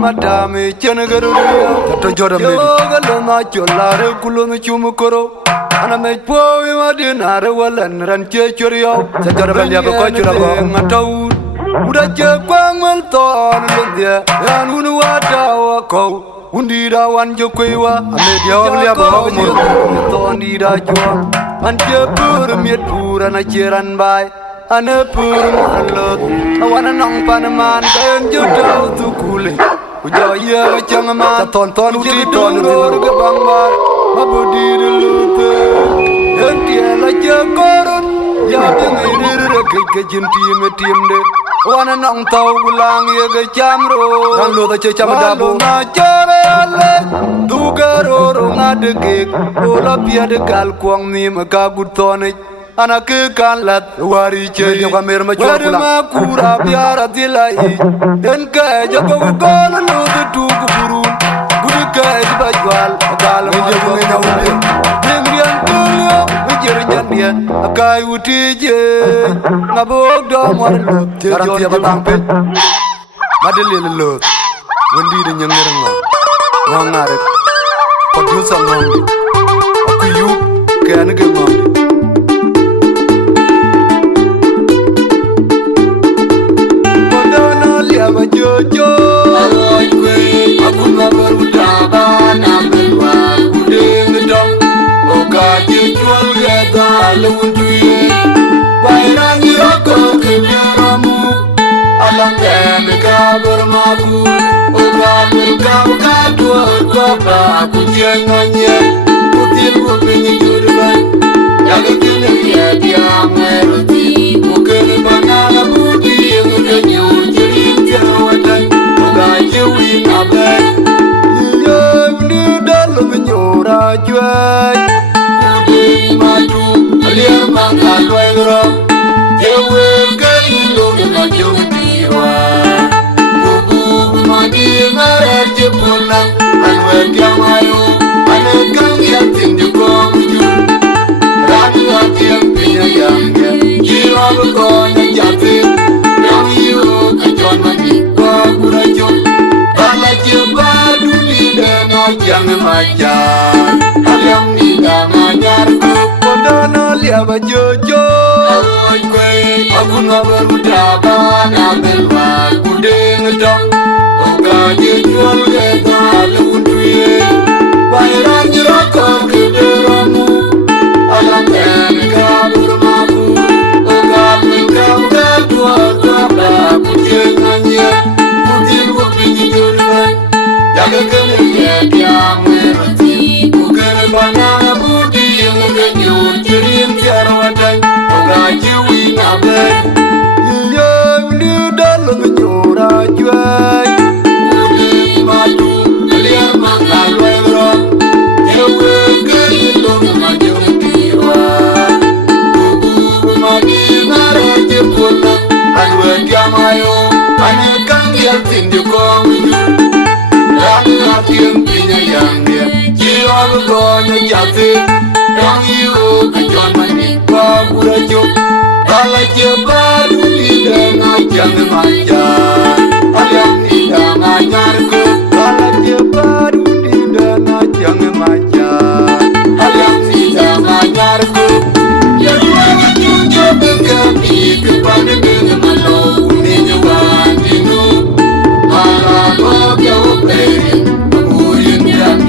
Madame, Jennifer, Jordan, Jola, Kulun, Chumukoro, and I make poor dinner well and run Chechurio, the Jorabella, Matou, would I check Quangwell Thorn, and Unuata, Co, Undida, one Joquiwa, and the Diablo, Thornida, and Jepur, Mietpur, and a cheer and by. And a poor man, I want a non Panaman, and you go to cooling. With your year, a young man, a ton, Giton, or Gabamba, a body to Luther, and dear like your coron, Yapping a kitchen team, a team. One and on Tau Lang, a chamro, and Luther Chamadabu, Najare, Dugaro, not the cake, all up here the Galquang name, a good tonic. Anak kan lat wari ceri kamer macam kura biara dilai dan kaya jago gol lu tu kuburu gudi kaya bajual kalau jago ngawin dengan kulio bicara jandian akai utije ngabok domar lu sekarang tiap tampil madeli lu wendi dengan ngereng ngong ngarep producer ngong aku yuk kaya ngomong Jojo, aku ngabar utaba nambelwa kudeng dong, oka jual gata lewuntui, bayran yoko keberamu, alam kene kabar maku, oka berkau kadua kopa aku jenganya, putil kupingin jurban, jaga kene dia meruti, bukan banana budi yang udah nyur. Jangan majar, ayam ni dah majar ku. Pondana liaba jojo, aku ngabar utaba nambel aku dengedong. Oka jual geta lewuntui, bayran jerokor keberamu, alam kene kabur maku. Oka berkau kedua kapa aku jenganya, putil kupingin jurban, jaga kene dia meruti, bukan banana budi yang menyur cerin tiara wadai, oga jiwi nabai, iya undi dalam menyur ajuai, undi madu liar mangkal wero, jawa kehidup majur tiwa, bubu madi naraje pula, anwe diamayo, ane kangial tinju komuju. Yang punya yang dia, jiwa bergona jatuh, yang iu kejuan manik bagurajo, kalau cepat lidah ngajang manjar, ayam lidah ngajarku, kalau cepat lidah ngajang manjar, ayam lidah ngajarku, yang mana juga berkami kepada malau minyawan dinu, malah kau jauh pergi. Yang